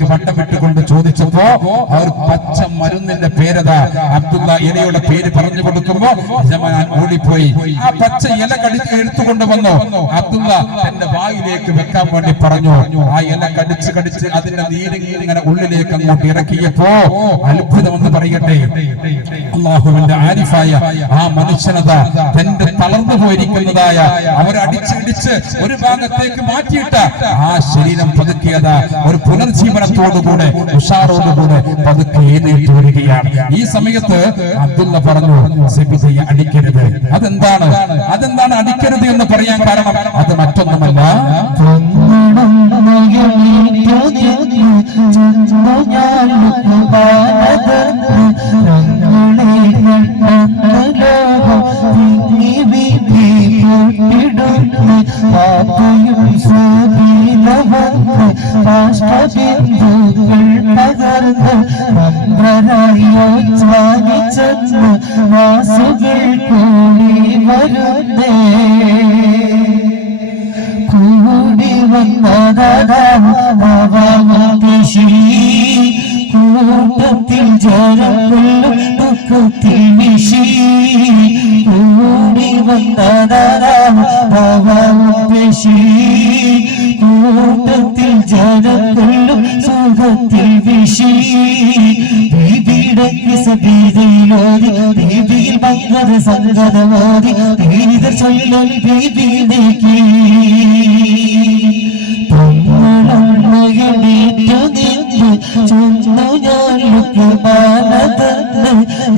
വട്ടമിട്ടുകൊണ്ട് ചോദിച്ചപ്പോ അവർ പച്ച മരുന്നിന്റെ പേരതാ അബ്ദുള്ള ഇലയുടെ പേര് പറഞ്ഞു കൊടുക്കുമ്പോ യജമാനൻ ഓടിപ്പോയി ആ പച്ച ഇല എടുത്തുകൊണ്ട് വന്നു. അബ്ദുള്ള തന്റെ വായിലേക്ക് വെക്കാൻ വേണ്ടി പറഞ്ഞു. ആ ഇല കടിച്ച് അതിന്റെ നീരിങ്ങനെ ഉള്ളിലേക്ക് അങ്ങോട്ട് ഇറക്കിയപ്പോ അത്ഭുതമെന്ന് പറയട്ടെ, അള്ളാഹുവിന്റെ ആരിഫായ ആ മനുഷ്യനത തന്റെ തളർന്നു പോയിരിക്കുന്നതായ അവരടിച്ചിടിച്ച് ഒരു ഭാഗത്തേക്ക് മാറ്റിയിട്ട ആ ശരീരം പതുക്കിയതാ ഒരു പുനർജീവനത്തോടുകൂടെ ഉഷാറോടുകൂടെ പതുക്കെ എഴുന്നേറ്റ് വരികയാണ്. ഈ സമയത്ത് അബ്ദുള്ള പറഞ്ഞു, സബിതയെ അടിക്കരുത്. അതെന്താണ് അടിക്കരുത് എന്ന് പറയാൻ കാരണം അത് മറ്റൊന്നുമല്ല, കൂടി കൂട്ടത്തിൽ ജനങ്ങളും ദുഃഖത്തിൽ വിഷി കൂടി വന്നതാശി കൂട്ടത്തിൽ ജനങ്ങളും സുഖത്തിൽ വിഷി ദീപിടക്ക് സബീതയിലോതി ദീപിയിൽ പങ്കത സംഗതമോതി ദീനിതർ ചൊല്ലൊലി ദീപിയിലേക്ക്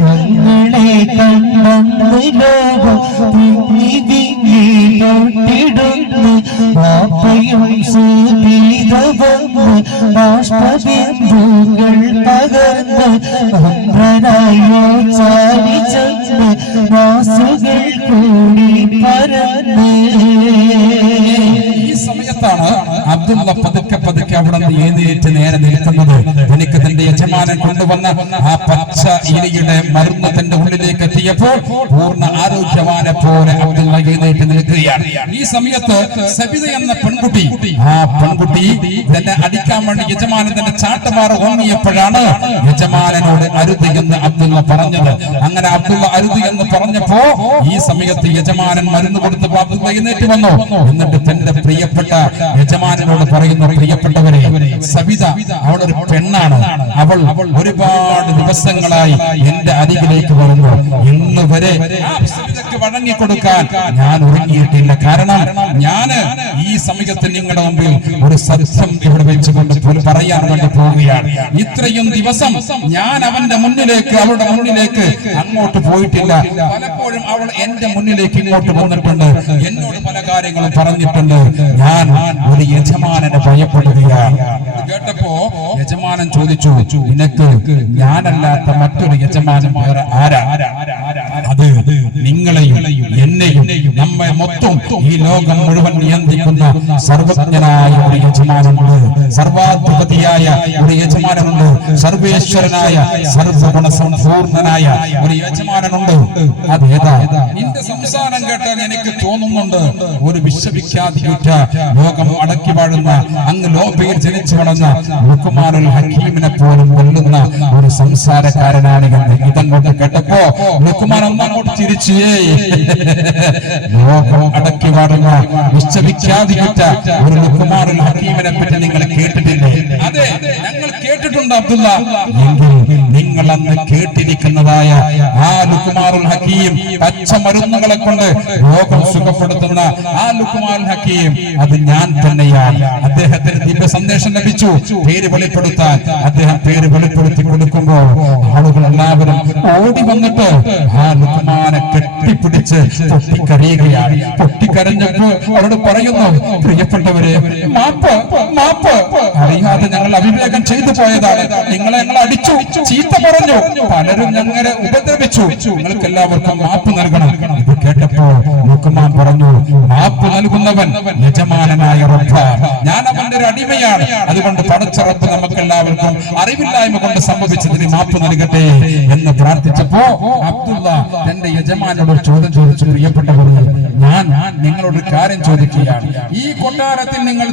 ഞങ്ങളെ കണ്ടെന്ന് ലോകം തിങ്ങിവിങ്ങിടുന്നു പാപ്പയും സുബീതവന്ന് ബാഷ്പബിന്ദുക്കൾ പകർന്ന് ഭദ്രനായോ ചാലിച്ചെന്ന് വാസുകൾ കൂടി പരന്ന്. ഈ സമയത്താണ് അബ്ദുള്ള പതുക്കെ അവിടെ നിന്ന് എഴുന്നേറ്റ് നേരെ നിൽക്കുന്നത്. എനിക്ക് തന്റെ യജമാനൻ കൊണ്ടുവന്ന ആ പച്ച ഇലയുടെ മരുന്ന് തന്റെ ഉള്ളിലേക്ക് എത്തിയപ്പോൾ പൂർണ്ണ ആരോഗ്യവാനെ പോലെ അബ്ദുള്ള എഴുന്നേറ്റ് നിൽക്കുകയാണ്. ഈ സമയത്ത് സബിത എന്ന പെൺകുട്ടി തന്നെ അടിക്കാൻ വേണ്ടി യജമാനൻ തന്നെ ചാട്ടമാറ് ഓങ്ങിയപ്പോഴാണ് യജമാനനോട് അരുത് എന്ന് അബ്ദുള്ള പറഞ്ഞത്. അങ്ങനെ അബ്ദുള്ള അരുത് എന്ന് പറഞ്ഞപ്പോ ഈ സമയത്ത് യജമാനൻ മരുന്ന് കൊടുത്തപ്പോൾ അബ്ദുള്ള എഴുന്നേറ്റ് വന്നു. എന്നിട്ട് തന്റെ പ്രിയപ്പെട്ട യജമാനനോട് പറയുന്നു, പ്രിയപ്പെട്ടവരെ, സബിത അവളൊരു പെണ്ണാണ്. അവൾ ഒരുപാട് ദിവസങ്ങളായി എന്റെ അരികിലേക്ക് വരുന്നു. ഇന്ന് വരെ സബിതയ്ക്ക് വഴങ്ങിക്കൊടുക്കാൻ ഞാൻ ഒരുങ്ങിയിട്ടില്ല. കാരണം ഞാന് ഈ സമയത്ത് നിങ്ങളുടെ മുമ്പിൽ ഒരു സത്യം ഇവിടെ വെച്ചുകൊണ്ട് പറയാൻ വേണ്ടി പോവുകയാണ്. ഇത്രയും ദിവസം ഞാൻ അവളുടെ മുന്നിലേക്ക് അങ്ങോട്ട് പോയിട്ടില്ല. പലപ്പോഴും അവൾ എന്റെ മുന്നിലേക്ക് ഇങ്ങോട്ട് വന്നിട്ടുണ്ട്. എന്നോട് പല കാര്യങ്ങളും പറഞ്ഞിട്ടുണ്ട്. ഞാൻ ഒരു യജമാനനെ ഭയപ്പെടുകയാണ്. കേട്ടപ്പോ യജമാനൻ ചോദിച്ചു, നിനക്ക് ഞാനല്ലാത്ത മറ്റൊരു യജമാനൻ വേറെ ആരാ? അത് നിങ്ങളെയും എന്നെയും നമ്മെ മൊത്തം ഈ ലോകം മുഴുവൻ നിയന്ത്രിക്കുന്ന സർവജ്ഞനായ ഒരു യജമാനുണ്ട്, സർവാധിപതിയായ ഒരു യജമാനുണ്ട്, സർവേശ്വരനായ സർവഗുണ സമ്പൂർണനായ ഒരു യജമാനുണ്ട്. അതേതാ? നിന്റെ സംസാരം കേട്ടാൽ എനിക്ക് തോന്നുന്നുണ്ട് ഒരു വിശ്വവിഖ്യാതിയുറ്റ ലോകം അടക്കി വാഴുന്ന അങ്ങ് ലോകയിൽ ജനിച്ചു വളർന്ന ലുഖ്മാനുൽ ഹക്കീമിനെ പോലും വെല്ലുന്ന ഒരു സംസാരക്കാരനാണ് എന്ന് ഇതങ്ങോട്ട് കേട്ടപ്പോ ലുഖ്മാൻ ഒന്നങ്ങോട്ട് ചിരിച്ചു. ലോകം അടക്കി വാഴുന്ന വിശ്വവിഖ്യാതിയുറ്റ ഒരു ലുഖ്മാനുൽ ഹക്കീമിനെ പറ്റി നിങ്ങൾ കേട്ടിട്ടില്ലേ? അതെ, ഞങ്ങൾ കേട്ടിട്ടുണ്ട് അബ്ദുള്ള. എങ്കിൽ നിങ്ങൾ അന്ന് കേട്ടിരിക്കുന്നതായ ആ ലുഖ്മാനുൽ ഹക്കീം, പച്ച മരുന്നുകളെ കൊണ്ട് ലോകം സുഖപ്പെടുത്തുന്ന ആ ലുഖ്മാനുൽ ഹക്കീം, അത് ഞാൻ തന്നെയാണ്. അദ്ദേഹത്തിന് ദിവ്യ സന്ദേശം ലഭിച്ചു. പേര് വെളിപ്പെടുത്താൻ അദ്ദേഹം പേര് വെളിപ്പെടുത്തി കൊടുക്കുമ്പോൾ ആളുകൾ എല്ലാവരും ഓടി വന്നിട്ട് ആ ലുഖ്മാനെ കെട്ടിപ്പിടിച്ച് പൊട്ടിക്കരയുകയാണ്. പൊട്ടിക്കരഞ്ഞപ്പോൾ അവരോട് പറയുന്നു, പ്രിയപ്പെട്ടവരെ, മാപ്പ് അറിയാതെ ഞങ്ങൾ അവിവേകം ചെയ്തു പോയതാണ്. ഞങ്ങൾ അടിച്ചു, ചീത്ത പറഞ്ഞു, പലരും ഞങ്ങളെ ഉപദ്രവിച്ചു, നിങ്ങൾക്ക് എല്ലാവർക്കും മാപ്പ് നൽകണം. ഇത് കേട്ടപ്പോ ലുക്മാൻ പറഞ്ഞു, മാപ്പ് നൽകുന്നവൻ യജമാനനായ റബ്ബ്, ഞാൻ അവന്റെ ഒരു അടിമയാണ്. അതുകൊണ്ട് പടച്ച റബ്ബ് നമുക്ക് എല്ലാവർക്കും അറിവില്ലായ്മ കൊണ്ട് സംഭവിച്ചതിന് മാപ്പ് നൽകട്ടെ എന്ന് പ്രാർത്ഥിച്ചപ്പോ അബ്ദുള്ള തന്റെ യജമാനോട് ചോദ്യം ചോദിച്ചു, പ്രിയപ്പെട്ടവരെ, ഞാൻ നിങ്ങളോട് കാര്യം ചോദിക്കുകയാണ്. ഈ കൊട്ടാരത്തിൽ നിങ്ങൾ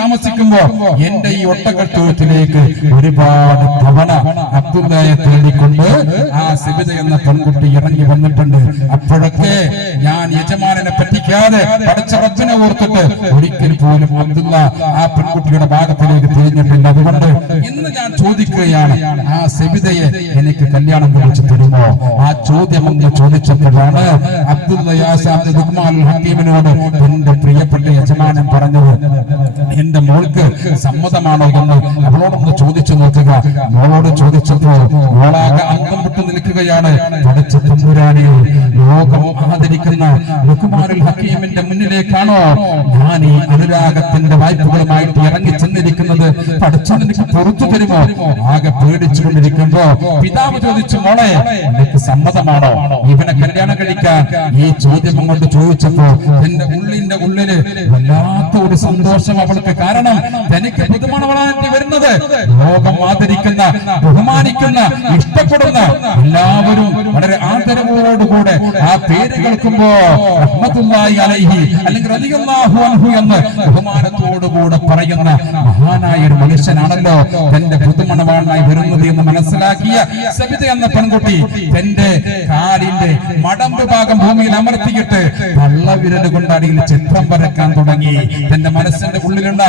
താമസിക്കുമ്പോ എന്റെ ഈ ഒട്ടകത്തോഴത്തിലേക്ക് ഒരുപാട് തവണ അബ്ദുള്ളയെ തേടിക്കൊണ്ട് ആ സബിത എന്ന പെൺകുട്ടി ഇറങ്ങി വന്നിട്ടുണ്ട്. അപ്പോഴൊക്കെ ഞാൻ യജമാനെ പറ്റിക്കാതെ പടച്ച റബ്ബിനെ ഓർത്തിട്ട് ഒരിക്കൽ പോലും അബ്ദുള്ള ആ പെൺകുട്ടിയുടെ ഭാഗത്തിലേക്ക് തിരിഞ്ഞിട്ടില്ല. അതുകൊണ്ട് ഇന്ന് ഞാൻ ചോദിക്കുകയാണ്, ആ സബിതയെ എനിക്ക് കല്യാണം കഴിച്ചു തരുമോ? ആ ചോദ്യം എന്ന് ചോദിച്ചപ്പോഴാണ് അബ്ദുള്ള ലുക്മാനുൽ ഹക്കീമിനോട് എന്റെ പ്രിയപ്പെട്ട യജമാനൻ പറഞ്ഞത്, എന്റെ മോൾക്ക് സമ്മതമാണോ എന്ന് അവളോടൊന്ന് ചോദിച്ചു നോക്കുക. മോളോട് ചോദിച്ചപ്പോ മോളാകെ അന്തം വിട്ടു നിൽക്കുകയാണ്. പഠിച്ച തമ്പുരാനെ, ലോകം ആദരിക്കുന്ന ലുക്മാനുൽ ഹക്കീമിന്റെ മുന്നിലേക്കാണോ ഞാൻ ഈ അനുരാഗത്തിന്റെ വായ്പകളുമായിട്ട് ഇറങ്ങി ചെന്നിരിക്കുന്നത്? പഠിച്ചത് എനിക്ക് പുറത്തു തരുമോ? ആകെ പേടിച്ചുകൊണ്ടിരിക്കുമ്പോ പിതാവ് ചോദിച്ചു, മോളെ, നിനക്ക് സമ്മതമാണോ ഇവനെ കല്യാണം കഴിക്കാൻ? ഈ ചോദ്യം അങ്ങോട്ട് ചോദിച്ചപ്പോ എന്റെ ഉള്ളില് വല്ലാത്ത ഒരു സന്തോഷം അവൾക്ക്. കാരണം തനിക്ക് പുതുമണവളാറ്റി വരുന്നത് ലോകം ആദരിക്കുന്ന, ബഹുമാനിക്കുന്ന, ഇഷ്ടപ്പെടുന്ന എല്ലാവരും വളരെ ആദരവോടുകൂടെ ആ പേര് കേൾക്കുമ്പോ റഹ്മത്തുള്ളാഹി അലൈഹി അല്ലെങ്കിൽ റളിയല്ലാഹു അൻഹു എന്ന് ബഹുമാനത്തോടുകൂടെ പറയുന്ന മഹാനായ ഒരു മനുഷ്യനാണല്ലോ തന്റെ പുതുമണവാളനായി വരുന്നത് എന്ന് മനസ്സിലാക്കിയ സബിത എന്ന പെൺകുട്ടി തന്റെ കാലിന്റെ മടമ്പ് ഭാഗം ഭൂമിയിൽ അമർത്തിയിട്ട് വള്ളവിരല് കൊണ്ടടിയിൽ ചിത്രം വരക്കാൻ തുടങ്ങി. തന്റെ മനസ്സിന്റെ ഉള്ളിലുള്ള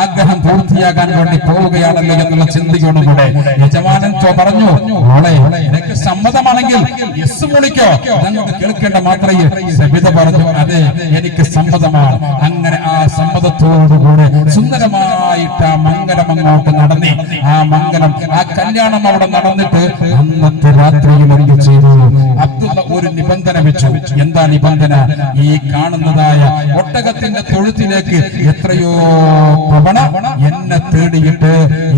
ആഗ്രഹം പൂർത്തിയാകാൻ വേണ്ടി പോവുകയാണല്ലോ എന്നുള്ള ചിന്തയോടുകൂടെ യജമാനൻ പറഞ്ഞു, മോളെ, എനിക്ക് സമ്മതമാണെങ്കിൽ യെസ് വിളിക്കോ, ഞങ്ങൾക്ക് കേൾക്കേണ്ട മാത്രമേ. സബിത പറഞ്ഞു, അതെ, എനിക്ക് സമ്മതമാണ്. അങ്ങനെ ആ സമ്മതത്തോടുകൂടെ സുന്ദരമായിട്ട് ആ മംഗലം അങ്ങോട്ട് നടന്നി. ആ മംഗലം, ആ കല്യാണം അവിടെ നടന്നിട്ട് അന്നത്തെ രാത്രിയിൽ എന്ത് ചെയ്തു? അബ്ദുള്ള ഒരു നിബന്ധന വെച്ചു. എന്താ നിബന്ധന? ഈ കാണുന്നതായ ഒട്ടകത്തിന്റെ തൊഴുത്തിലേക്ക് എത്രയോ തവണ എന്നെ തേടിയിട്ട്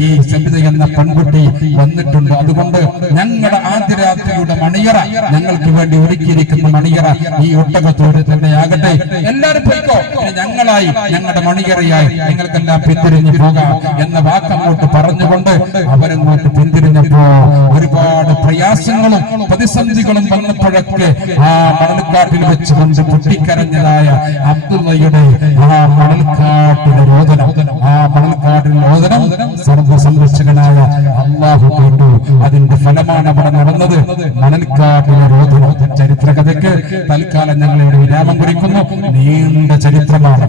ഈ സബിത എന്ന പെൺകുട്ടി വന്നിട്ടുണ്ട്. അതുകൊണ്ട് ഞങ്ങളുടെ ആദ്യ രാത്രിയുടെ മണിയറ, ഞങ്ങൾക്ക് വേണ്ടി ഒരുക്കിയിരിക്കുന്ന മണിയറ ഈ ഒട്ടകത്തോട് തന്നെ ആകട്ടെ. എല്ലാവരും പോയിക്കോ, ഞങ്ങളായി, ഞങ്ങളുടെ മണിയറയായി നിങ്ങൾക്കെല്ലാം പിന്തിരിഞ്ഞു പോകാം എന്ന വാക്കങ്ങോട്ട് പറഞ്ഞുകൊണ്ട് അവരങ്ങോട്ട് പിന്തിരിഞ്ഞപ്പോ ഒരുപാട് പ്രയാസങ്ങളും പ്രതിസന്ധികളും വന്നപ്പോഴൊക്കെ ആ മണൽക്കാട്ടിൽ വെച്ചുകൊണ്ട് പൊട്ടിക്കരഞ്ഞതായ അബ്ദുള്ളയുടെ ആ മണൽക്കാട്ടിലെ രോദനം, ആ മണൽക്കാട്ടിലെ രോദനം സർവ്വസംരക്ഷകനായ അല്ലാഹു കേട്ടു. അതിന്റെ ഫലമാണ് അവിടെ നടന്നത്, മണൽക്കാട്ടിലെ രോദനം. ചരിത്രകഥയ്ക്ക് തൽക്കാലം ഞങ്ങളിവിടെ വിരാമം കുറിക്കുന്നു. നീണ്ട ചരിത്രമാണ്.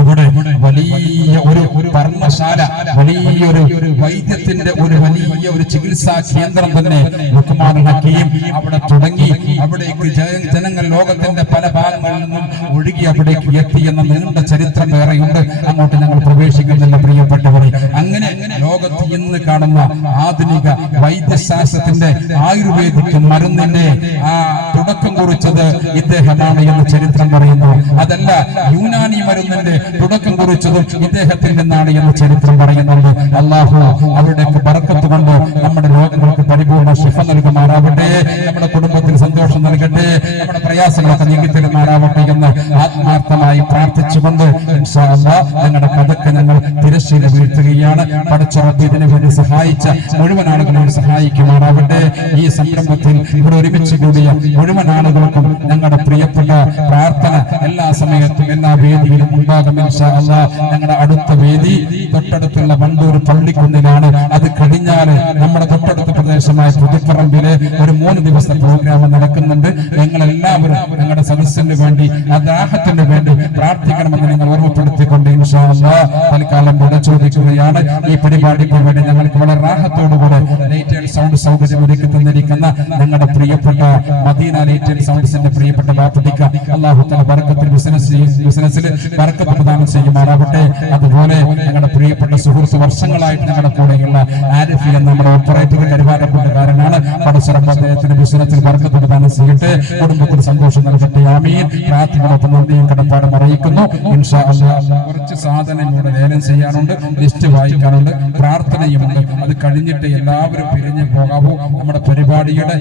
അവിടെ വലിയ ഒരു പർമ്മശാല, വലിയൊരു വൈദ്യത്തിന്റെ വലിയ ഒരു ചികിത്സാ കേന്ദ്രം തന്നെ ലുക്മാനുൽ ഹക്കീം അവിടെ തുടങ്ങി. അവിടേക്ക് ജനങ്ങൾ ലോകത്തിന്റെ പല ഭാഗങ്ങളിൽ നിന്നും ഒഴുകി അവിടേക്ക് എത്തി എന്ന നീണ്ട ചരിത്രം വേറെയുണ്ട്. അങ്ങോട്ട് ഞങ്ങൾ പ്രവേശിക്കുന്നില്ല പ്രിയപ്പെട്ടവരെ. അങ്ങനെ ലോകത്ത് ഇന്ന് കാണുന്ന ആധുനിക വൈദ്യശാസ്ത്രത്തിന്റെ ആയുർവേദിക് മരുന്നിന്റെ ആ തുടക്കം കുറിച്ചത് ഇദ്ദേഹമാണ് എന്ന് ചരിത്രം പറയുന്നു. അതല്ല, യുനാനി മരുന്നിന്റെ തുടക്കം കുറിച്ചതും ഇദ്ദേഹത്തിൽ നിന്നാണ് എന്ന് ചരിത്രം പറയുന്നുണ്ട്. അല്ലാഹു അവരുടെയൊക്കെ ബർക്കത്ത് കൊണ്ട് നമ്മുടെ രോഗങ്ങൾക്ക് പരിപൂർണ്ണ ശിഫ നൽകുമാറാവട്ടെ, നമ്മുടെ കുടുംബത്തിൽ സന്തോഷം നൽകട്ടെ, നമ്മുടെ പ്രയാസങ്ങളൊക്കെ നീങ്ങിത്തരുമാറാവട്ടെ എന്ന് ആത്മാർത്ഥമായി പ്രാർത്ഥിച്ചുകൊണ്ട് ഇൻഷാ അല്ലാഹ് ഞങ്ങളുടെ പദക്ക് ഞങ്ങൾ തിരശ്ശീല വീഴ്ത്തുകയാണ്. പടച്ച റബ്ബ് ഇതിനു വേണ്ടി സഹായിച്ച മുഴുവൻ ആളുകളെയും സഹായിക്കുമാറാവട്ടെ. ഈ സംരംഭത്തിൽ ഇവിടെ ഒരുമിച്ച് കൂടിയ മുഴുവൻ ആളുകൾക്കും ഞങ്ങളുടെ പ്രിയപ്പെട്ട പ്രാർത്ഥന എല്ലാ സമയത്തും എല്ലാ വേദിയിലും ഉണ്ടാകും ഇൻഷാ അല്ലാഹ്. ഞങ്ങളുടെ അടുത്ത വേദി തൊട്ടടുത്തുള്ള വണ്ടൂർ പള്ളിക്കുന്നിലാണ്. അത് കഴിഞ്ഞാൽ നമ്മുടെ തൊട്ടടുത്ത പ്രദേശമായ പുതുപ്പറമ്പിലെ ഒരു 3 ദിവസത്തെ പ്രോഗ്രാം നടക്കുന്നുണ്ട്. ഞങ്ങളെല്ലാവരും ഞങ്ങളുടെ സദസ്സിന് വേണ്ടി, അദ്ദേഹത്തിന് വേണ്ടി പ്രാർത്ഥിക്കണമെന്ന് നിങ്ങൾ ഓർമ്മപ്പെടുത്തിക്കൊണ്ട് ഇൻഷാ അല്ലാഹ് തൽക്കാലം വിട ചോദിക്കുകയാണ്. ഈ പരിപാടിക്ക് വേണ്ടി ഞങ്ങൾക്ക് വളരെ റാഹത്തോടുകൂടെ ലൈറ്റ് ആൻഡ് സൗണ്ട് സൗകര്യം ഒരുക്കി തന്നിരിക്കുന്ന ഞങ്ങളുടെ പ്രിയപ്പെട്ട മദീന ലൈറ്റ് ആൻഡ് സൗണ്ട്സിന്റെ പ്രിയപ്പെട്ട ബാപ്പുട്ടിക്ക അല്ലാഹു തആല ബർക്കത്തിൽ ബിസിനസ്സിൽ ബർക്കത്ത് പ്രദാനം ചെയ്യുമാറാവട്ടെ. അതുപോലെ ഞങ്ങളുടെ പ്രിയപ്പെട്ട സുഹൃത്ത് വർഷങ്ങളായിട്ട് ഞങ്ങളുടെ കൂടെയുള്ള ആരിഫ് എന്ന നമ്മുടെ ഓപ്പറേറ്റർ കരുവാരക്കുണ്ടുകാരനാണ്. പടച്ചറബ് അദ്ദേഹത്തിന്റെ ബിസിനസ്സിൽ ബർക്കത്ത് പ്രദാനം ചെയ്യട്ടെ, കുടുംബത്തിന് സന്തോഷം നൽകട്ടെ. ആമീൻ. പ്രാർത്ഥനകളൊപ്പം നന്ദിയും കടപ്പാടും അറിയിക്കുന്നു. ഇൻഷാ അല്ലാഹ് കുറച്ച് സാധനം ഇവിടെ ലേലം ചെയ്യാനുണ്ട്, ലിസ്റ്റ് വായിക്കാനുണ്ട്, പ്രാർത്ഥനയുമുണ്ട്. അത് കഴിഞ്ഞിട്ട് എല്ലാവരും പിരിഞ്ഞു പോകാവൂ. നമ്മുടെ പരിപാടിയുടെ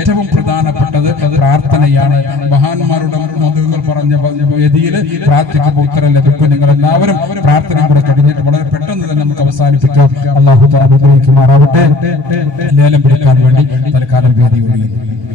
ഏറ്റവും പ്രധാനപ്പെട്ടത് പ്രാർത്ഥനയാണ്. മഹാന്മാരുടെ മധുകൾ പറഞ്ഞ വേദിയിൽ പ്രാർത്ഥിക്കുമ്പോൾ ഉത്തരം ലഭിക്കും. നിങ്ങൾ എല്ലാവരും പ്രാർത്ഥന കൂടെ കഴിഞ്ഞിട്ട് വളരെ പെട്ടെന്ന് തന്നെ നമുക്ക് അവസാനിപ്പിക്കാം. അല്ലാഹു തആല അനുഗ്രഹിക്കുമാറാവട്ടെ. ലേലം പിടിക്കാൻ വേണ്ടി തൽക്കാലം വേദി ഒഴിയുന്നു.